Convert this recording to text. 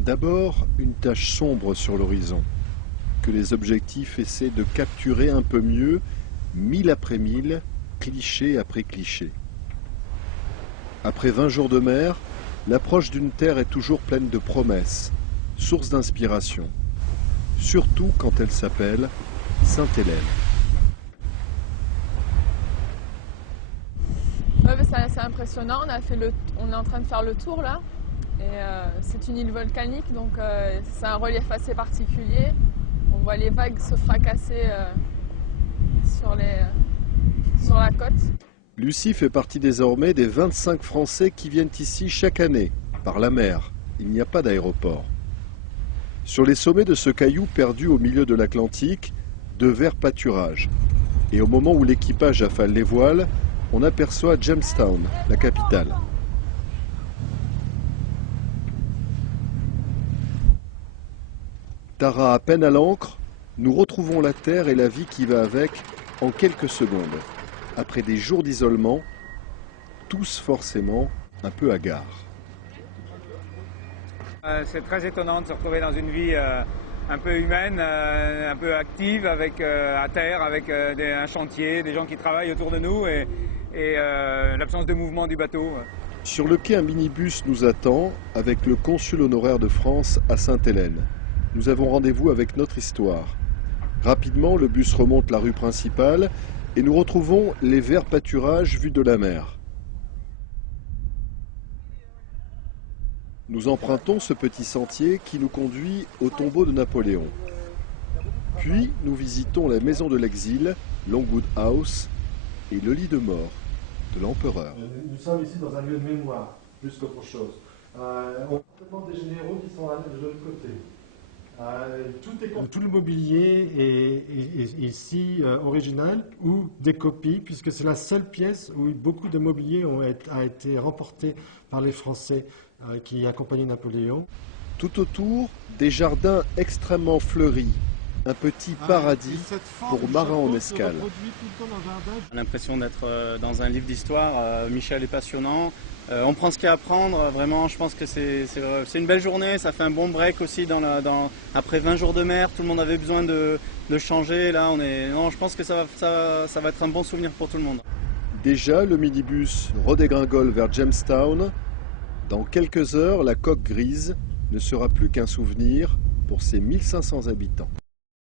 D'abord, une tache sombre sur l'horizon, que les objectifs essaient de capturer un peu mieux, mille après mille, cliché après cliché. Après 20 jours de mer, l'approche d'une terre est toujours pleine de promesses, source d'inspiration, surtout quand elle s'appelle Sainte-Hélène. Ouais, c'est assez impressionnant. On est en train de faire le tour là. Et c'est une île volcanique, donc c'est un relief assez particulier. On voit les vagues se fracasser sur la côte. Lucie fait partie désormais des 25 Français qui viennent ici chaque année, par la mer. Il n'y a pas d'aéroport. Sur les sommets de ce caillou perdu au milieu de l'Atlantique, de verts pâturages. Et au moment où l'équipage affale les voiles, on aperçoit Jamestown, la capitale. Tara à peine à l'ancre, nous retrouvons la terre et la vie qui va avec en quelques secondes. Après des jours d'isolement, tous forcément un peu hagards. C'est très étonnant de se retrouver dans une vie un peu humaine, un peu active, à terre, avec un chantier, des gens qui travaillent autour de nous et l'absence de mouvement du bateau. Sur le quai, un minibus nous attend avec le consul honoraire de France à Sainte-Hélène. Nous avons rendez-vous avec notre histoire. Rapidement, le bus remonte la rue principale et nous retrouvons les verts pâturages vus de la mer. Nous empruntons ce petit sentier qui nous conduit au tombeau de Napoléon. Puis nous visitons la maison de l'exil, Longwood House, et le lit de mort de l'empereur. Nous sommes ici dans un lieu de mémoire, plus qu'autre chose. On a des généraux qui sont de l'autre côté. Tout le mobilier est ici original ou des copies, puisque c'est la seule pièce où beaucoup de mobilier a été remporté par les Français qui accompagnaient Napoléon. Tout autour, des jardins extrêmement fleuris, un petit paradis pour marins en escale. On a l'impression d'être dans un livre d'histoire. Michel est passionnant. On prend ce qu'il y a à prendre. Vraiment, je pense que c'est une belle journée. Ça fait un bon break aussi après 20 jours de mer. Tout le monde avait besoin de changer. Là, je pense que ça va être un bon souvenir pour tout le monde. Déjà, le minibus redégringole vers Jamestown. Dans quelques heures, la coque grise ne sera plus qu'un souvenir pour ses 1500 habitants.